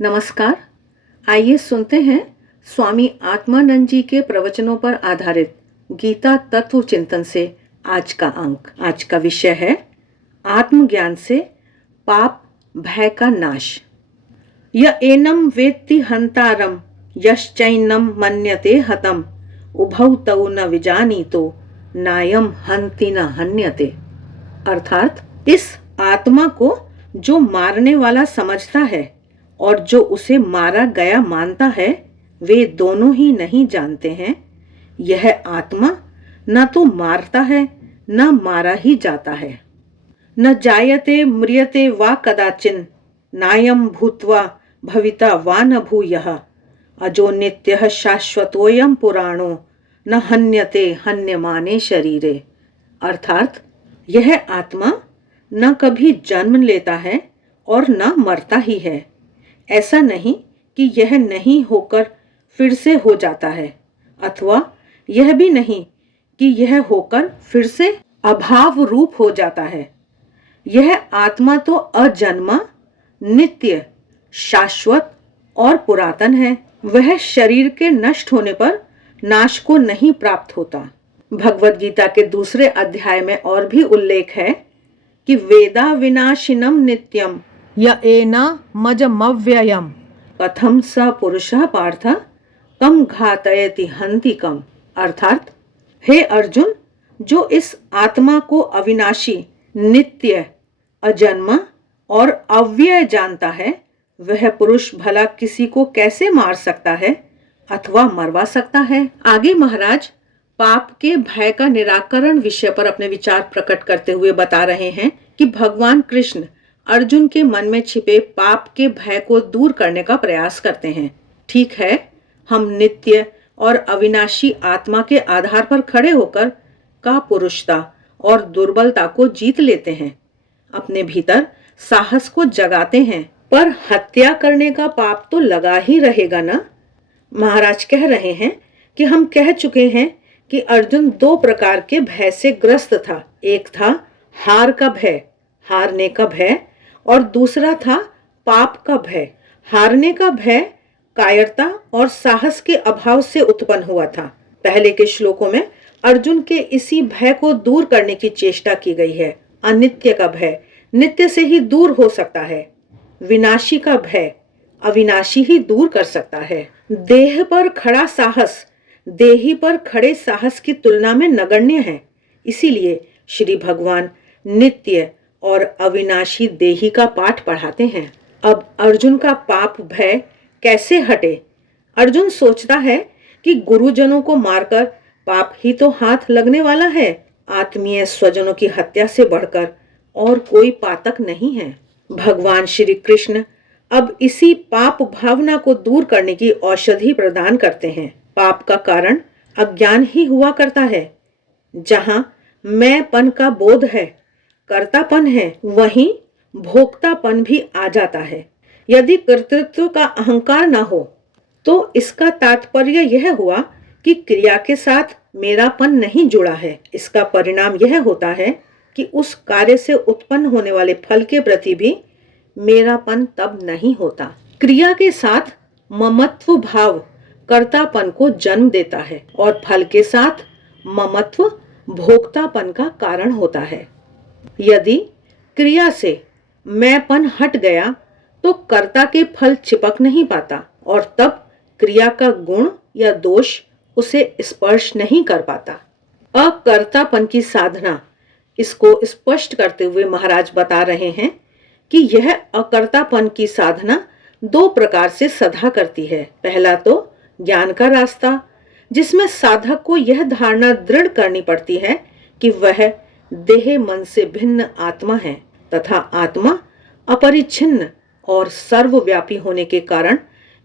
नमस्कार। आइए सुनते हैं स्वामी आत्मानंद जी के प्रवचनों पर आधारित गीता तत्व चिंतन से आज का अंक। आज का विषय है आत्मज्ञान से पाप भय का नाश। य एनम वेत्ति हंतारम यश्चैनम मन्यते हतम उभौ तौ न विजानीतो नायम हंति न हन्यते। अर्थात इस आत्मा को जो मारने वाला समझता है और जो उसे मारा गया मानता है, वे दोनों ही नहीं जानते हैं यह आत्मा न तो मारता है न मारा ही जाता है। न जायते म्रियते वा कदाचिन नायम भूत्वा भविता वा न भूयः अजो नित्यः शाश्वतोयम पुराणो न हन्यते हन्यमाने शरीरे। अर्थात यह आत्मा न कभी जन्म लेता है और न मरता ही है। ऐसा नहीं कि यह नहीं होकर फिर से हो जाता है, अथवा यह भी नहीं कि यह होकर फिर से अभाव रूप हो जाता है। यह आत्मा तो अजन्मा, नित्य, शाश्वत और पुरातन है। वह शरीर के नष्ट होने पर नाश को नहीं प्राप्त होता। भगवद गीता के दूसरे अध्याय में और भी उल्लेख है कि वेदा विनाशिनम नित्यम य एना मजमव्ययम कथम स पुरुषः पार्थ कम घातयति हन्ति कम। अर्थात हे अर्जुन, जो इस आत्मा को अविनाशी, नित्य, अजन्मा और अव्यय जानता है, वह पुरुष भला किसी को कैसे मार सकता है अथवा मरवा सकता है। आगे महाराज पाप के भय का निराकरण विषय पर अपने विचार प्रकट करते हुए बता रहे हैं कि भगवान कृष्ण अर्जुन के मन में छिपे पाप के भय को दूर करने का प्रयास करते हैं। ठीक है, हम नित्य और अविनाशी आत्मा के आधार पर खड़े होकर कापुरुषता और दुर्बलता को जीत लेते हैं, अपने भीतर साहस को जगाते हैं, पर हत्या करने का पाप तो लगा ही रहेगा ना। महाराज कह रहे हैं कि हम कह चुके हैं कि अर्जुन दो प्रकार के भय से ग्रस्त था। एक था हार का भय, हारने का भय, और दूसरा था पाप का भय। हारने का भय कायरता और साहस के अभाव से उत्पन्न हुआ था। पहले के श्लोकों में अर्जुन के इसी भय को दूर करने की चेष्टा की गई है। अनित्य का भय नित्य से ही दूर हो सकता है। विनाशी का भय अविनाशी ही दूर कर सकता है। देह पर खड़ा साहस देही पर खड़े साहस की तुलना में नगण्य है। इसीलिए श्री भगवान नित्य और अविनाशी देही का पाठ पढ़ाते हैं। अब अर्जुन का पाप भय कैसे हटे? अर्जुन सोचता है कि गुरुजनों को मारकर पाप ही तो हाथ लगने वाला है। आत्मीय स्वजनों की हत्या से बढ़कर और कोई पातक नहीं है। भगवान श्री कृष्ण अब इसी पाप भावना को दूर करने की औषधि प्रदान करते हैं। पाप का कारण अज्ञान ही हुआ करता है। जहां मैंपन का बोध है, कर्तापन है, वहीं भोक्तापन भी आ जाता है। यदि कर्तृत्व का अहंकार न हो तो इसका तात्पर्य यह हुआ कि क्रिया के साथ मेरापन नहीं जुड़ा है। इसका परिणाम यह होता है कि उस कार्य से उत्पन्न होने वाले फल के प्रति भी मेरापन तब नहीं होता। क्रिया के साथ ममत्व भाव कर्तापन को जन्म देता है और फल के साथ ममत्व भोक्तापन का कारण होता है। यदि क्रिया से मैंपन हट गया तो कर्ता के फल चिपक नहीं पाता और तब क्रिया का गुण या दोष उसे स्पर्श नहीं कर पाता। अकर्तापन की साधना, इसको स्पष्ट करते हुए महाराज बता रहे हैं कि यह अकर्तापन की साधना दो प्रकार से सधा करती है। पहला तो ज्ञान का रास्ता, जिसमें साधक को यह धारणा दृढ़ करनी पड़ती है कि वह देह मन से भिन्न आत्मा है तथा आत्मा अपरिच्छिन्न और सर्वव्यापी होने के कारण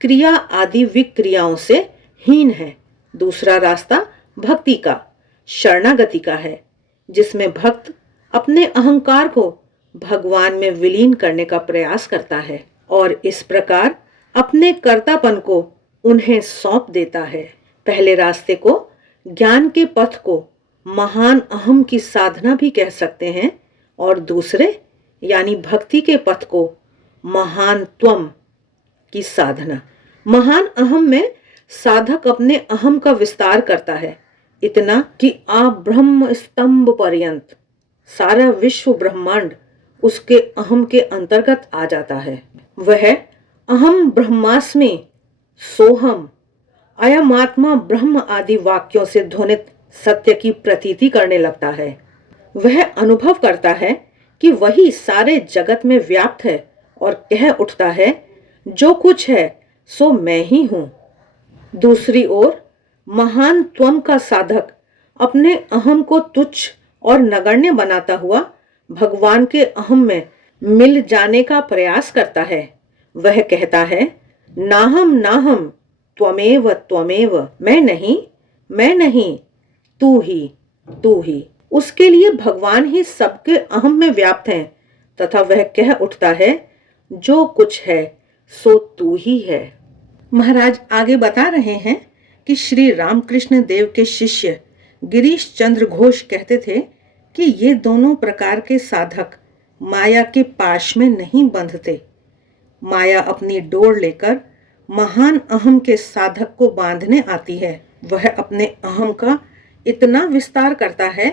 क्रिया आदि विक्रियाओं से हीन है। दूसरा रास्ता भक्ति का, शरणागति का है, जिसमें भक्त अपने अहंकार को भगवान में विलीन करने का प्रयास करता है और इस प्रकार अपने कर्तापन को उन्हें सौंप देता है। पहले रास्ते को, ज्ञान के पथ को महान अहम की साधना भी कह सकते हैं और दूसरे यानी भक्ति के पथ को महान त्वम की साधना। महान अहम में साधक अपने अहम का विस्तार करता है, इतना कि आप ब्रह्म स्तंभ पर्यंत सारा विश्व ब्रह्मांड उसके अहम के अंतर्गत आ जाता है। वह अहम ब्रह्मास्मि, सोहम, अयमात्मा ब्रह्म आदि वाक्यों से ध्वनित सत्य की प्रतीति करने लगता है। वह अनुभव करता है कि वही सारे जगत में व्याप्त है और कह उठता है, जो कुछ है सो मैं ही हूं। दूसरी ओर महान त्वम का साधक अपने अहम को तुच्छ और नगण्य बनाता हुआ भगवान के अहम में मिल जाने का प्रयास करता है। वह कहता है, नाहम नाहम त्वमेव त्वमेव, मैं नहीं, तू ही। उसके लिए भगवान ही सबके अहम में व्याप्त हैं तथा वह कह उठता है, जो कुछ है सो तू ही है। महाराज आगे बता रहे हैं कि श्री रामकृष्ण देव के शिष्य गिरीश चंद्र घोष कहते थे कि ये दोनों प्रकार के साधक माया के पाश में नहीं बंधते। माया अपनी डोर लेकर महान अहम के साधक को बांधने आती है। वह अपने अहम का इतना विस्तार करता है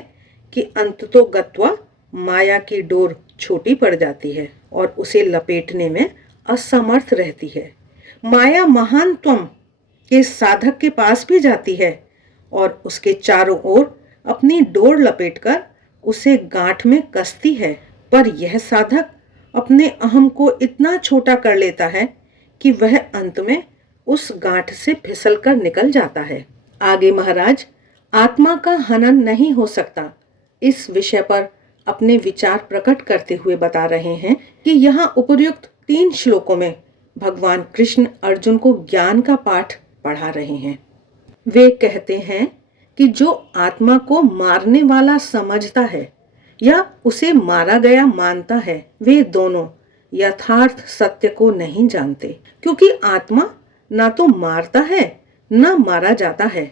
कि अंततोगत्वा माया की डोर छोटी पड़ जाती है और उसे लपेटने में असमर्थ रहती है। माया महान त्वम के साधक के पास भी जाती है और उसके चारों ओर अपनी डोर लपेटकर उसे गांठ में कसती है, पर यह साधक अपने अहम को इतना छोटा कर लेता है कि वह अंत में उस गांठ से फिसलकर निकल जाता है। आगे महाराज आत्मा का हनन नहीं हो सकता, इस विषय पर अपने विचार प्रकट करते हुए बता रहे हैं कि यहाँ उपर्युक्त 3 श्लोकों में भगवान कृष्ण अर्जुन को ज्ञान का पाठ पढ़ा रहे हैं। वे कहते हैं कि जो आत्मा को मारने वाला समझता है या उसे मारा गया मानता है, वे दोनों यथार्थ सत्य को नहीं जानते, क्योंकि आत्मा ना तो मारता है न मारा जाता है।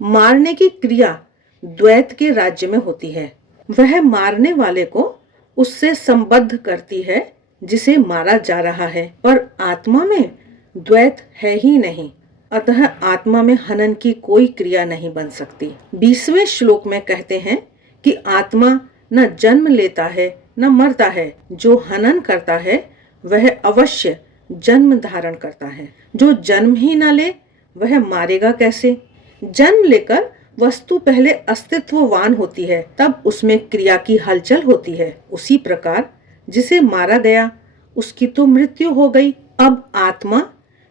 मारने की क्रिया द्वैत के राज्य में होती है। वह मारने वाले को उससे संबद्ध करती है जिसे मारा जा रहा है, पर आत्मा में द्वैत है ही नहीं, अतः आत्मा में हनन की कोई क्रिया नहीं बन सकती। 20वें श्लोक में कहते हैं कि आत्मा न जन्म लेता है न मरता है, जो हनन करता है वह अवश्य जन्म धारण करता है। जो जन्म ही न ले वह मारेगा कैसे? जन्म लेकर वस्तु पहले अस्तित्ववान होती है, तब उसमें क्रिया की हलचल होती है। उसी प्रकार जिसे मारा गया उसकी तो मृत्यु हो गई। अब आत्मा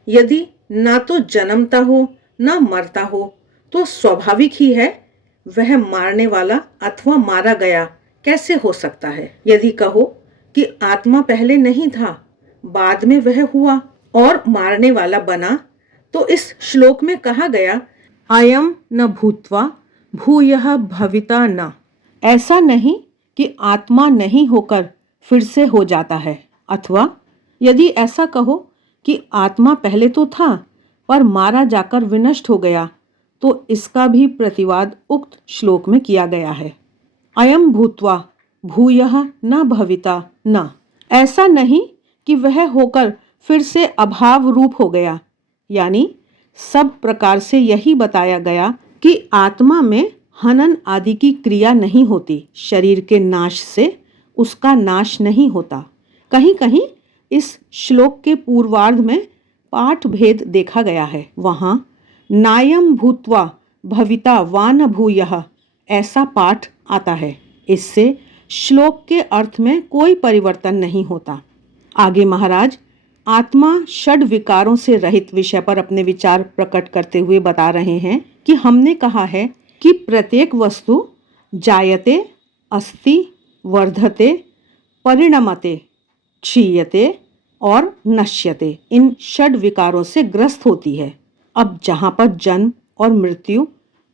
यदि ना तो जन्मता हो ना मरता हो तो स्वाभाविक ही है वह मारने वाला अथवा मारा गया कैसे हो सकता है? यदि कहो कि आत्मा पहले नहीं था, बाद में वह हुआ और मारने वाला बना, तो इस श्लोक में कहा गया अयम न भूत्वा भूयः भविता न। ऐसा नहीं कि आत्मा नहीं होकर फिर से हो जाता है, अथवा यदि ऐसा कहो कि आत्मा पहले तो था पर मारा जाकर विनष्ट हो गया, तो इसका भी प्रतिवाद उक्त श्लोक में किया गया है। अयम भूत्वा भूयः न भविता न। ऐसा नहीं कि वह होकर फिर से अभाव रूप हो गया, यानी सब प्रकार से यही बताया गया कि आत्मा में हनन आदि की क्रिया नहीं होती। शरीर के नाश से उसका नाश नहीं होता। कहीं कहीं इस श्लोक के पूर्वार्ध में पाठ भेद देखा गया है। वहां नायम भूत्वा भविता वा न भूयः ऐसा पाठ आता है। इससे श्लोक के अर्थ में कोई परिवर्तन नहीं होता। आगे महाराज आत्मा षड विकारों से रहित विषय पर अपने विचार प्रकट करते हुए बता रहे हैं कि हमने कहा है कि प्रत्येक वस्तु जायते, अस्ति, वर्धते, परिणमते, क्षीयते और नश्यते, इन षड विकारों से ग्रस्त होती है। अब जहाँ पर जन्म और मृत्यु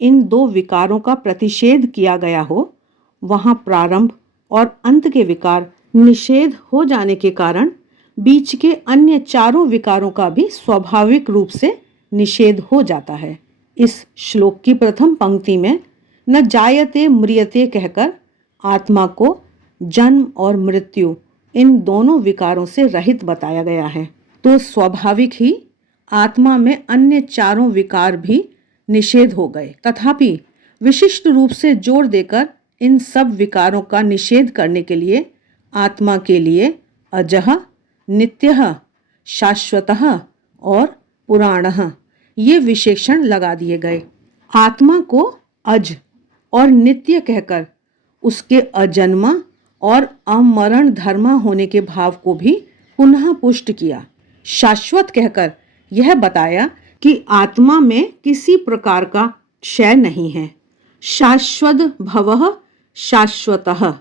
इन 2 विकारों का प्रतिषेध किया गया हो, वहाँ प्रारंभ और अंत के विकार निषेध हो जाने के कारण बीच के अन्य 4 विकारों का भी स्वाभाविक रूप से निषेध हो जाता है। इस श्लोक की प्रथम पंक्ति में न जायते म्रियते कहकर आत्मा को जन्म और मृत्यु इन दोनों विकारों से रहित बताया गया है। तो स्वाभाविक ही आत्मा में अन्य चारों विकार भी निषेध हो गए। तथापि विशिष्ट रूप से जोर देकर इन सब विकारों का निषेध करने के लिए आत्मा के लिए अजः, नित्यः, शाश्वतः और पुराणः ये विशेषण लगा दिए गए। आत्मा को अज और नित्य कहकर उसके अजन्मा और अमरण धर्मा होने के भाव को भी पुनः पुष्ट किया। शाश्वत कहकर यह बताया कि आत्मा में किसी प्रकार का क्षय नहीं है। शाश्वत भवः शाश्वतः,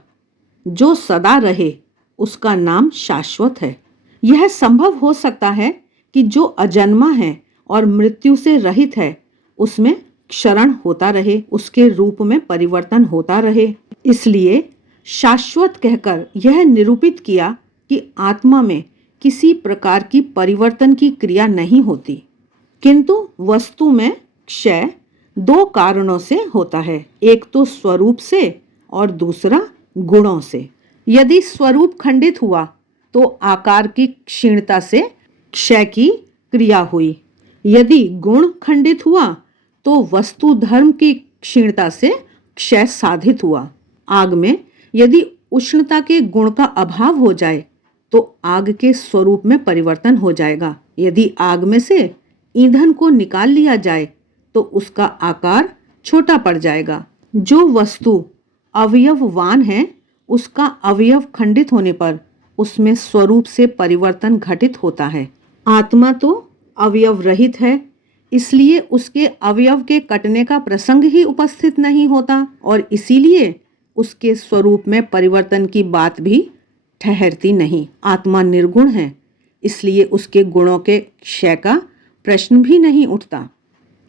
जो सदा रहे उसका नाम शाश्वत है। यह संभव हो सकता है कि जो अजन्मा है और मृत्यु से रहित है उसमें क्षरण होता रहे, उसके रूप में परिवर्तन होता रहे। इसलिए शाश्वत कहकर यह निरूपित किया कि आत्मा में किसी प्रकार की परिवर्तन की क्रिया नहीं होती, किंतु वस्तु में क्षय दो कारणों से होता है, एक तो स्वरूप से और दूसरा गुणों से। यदि स्वरूप खंडित हुआ तो आकार की क्षीणता से क्षय की क्रिया हुई, यदि गुण खंडित हुआ तो वस्तु धर्म की क्षीणता से क्षय साधित हुआ। आग में यदि उष्णता के गुण का अभाव हो जाए तो आग के स्वरूप में परिवर्तन हो जाएगा। यदि आग में से ईंधन को निकाल लिया जाए तो उसका आकार छोटा पड़ जाएगा। जो वस्तु अवयववान है उसका अवयव खंडित होने पर उसमें स्वरूप से परिवर्तन घटित होता है। आत्मा तो अवयव रहित है, इसलिए उसके अवयव के कटने का प्रसंग ही उपस्थित नहीं होता और इसीलिए उसके स्वरूप में परिवर्तन की बात भी ठहरती नहीं। आत्मा निर्गुण है, इसलिए उसके गुणों के क्षय का प्रश्न भी नहीं उठता।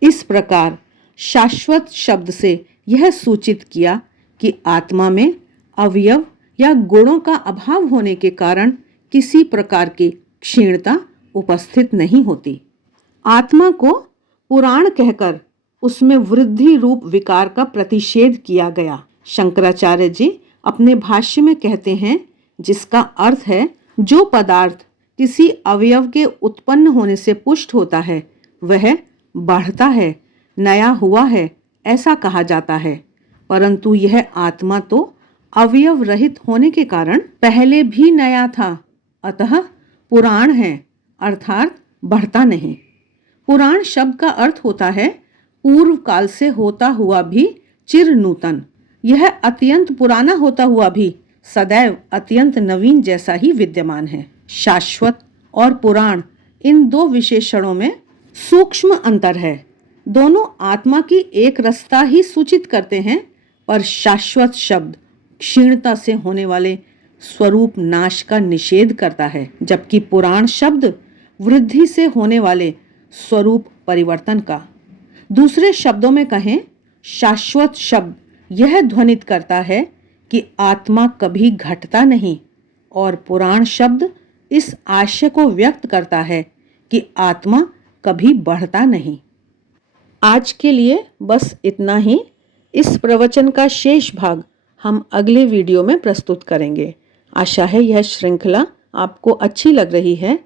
इस प्रकार शाश्वत शब्द से यह सूचित किया कि आत्मा में अवयव या गुणों का अभाव होने के कारण किसी प्रकार की क्षीणता उपस्थित नहीं होती। आत्मा को पुराण कहकर उसमें वृद्धि रूप विकार का प्रतिषेध किया गया। शंकराचार्य जी अपने भाष्य में कहते हैं, जिसका अर्थ है जो पदार्थ किसी अवयव के उत्पन्न होने से पुष्ट होता है वह बढ़ता है, नया हुआ है, ऐसा कहा जाता है। परंतु यह आत्मा तो अवयव रहित होने के कारण पहले भी नया था, अतः पुराण है, अर्थात बढ़ता नहीं। पुराण शब्द का अर्थ होता है पूर्व काल से होता हुआ भी चिर नूतन। यह अत्यंत पुराना होता हुआ भी सदैव अत्यंत नवीन जैसा ही विद्यमान है। शाश्वत और पुराण इन दो विशेषणों में सूक्ष्म अंतर है। दोनों आत्मा की एक रसता ही सूचित करते हैं, पर शाश्वत शब्द क्षीणता से होने वाले स्वरूप नाश का निषेध करता है, जबकि पुराण शब्द वृद्धि से होने वाले स्वरूप परिवर्तन का। दूसरे शब्दों में कहें, शाश्वत शब्द यह ध्वनित करता है कि आत्मा कभी घटता नहीं और पुराण शब्द इस आशय को व्यक्त करता है कि आत्मा कभी बढ़ता नहीं। आज के लिए बस इतना ही। इस प्रवचन का शेष भाग हम अगले वीडियो में प्रस्तुत करेंगे। आशा है यह श्रृंखला आपको अच्छी लग रही है।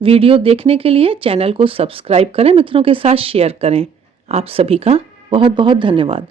वीडियो देखने के लिए चैनल को सब्सक्राइब करें, मित्रों के साथ शेयर करें। आप सभी का बहुत बहुत धन्यवाद।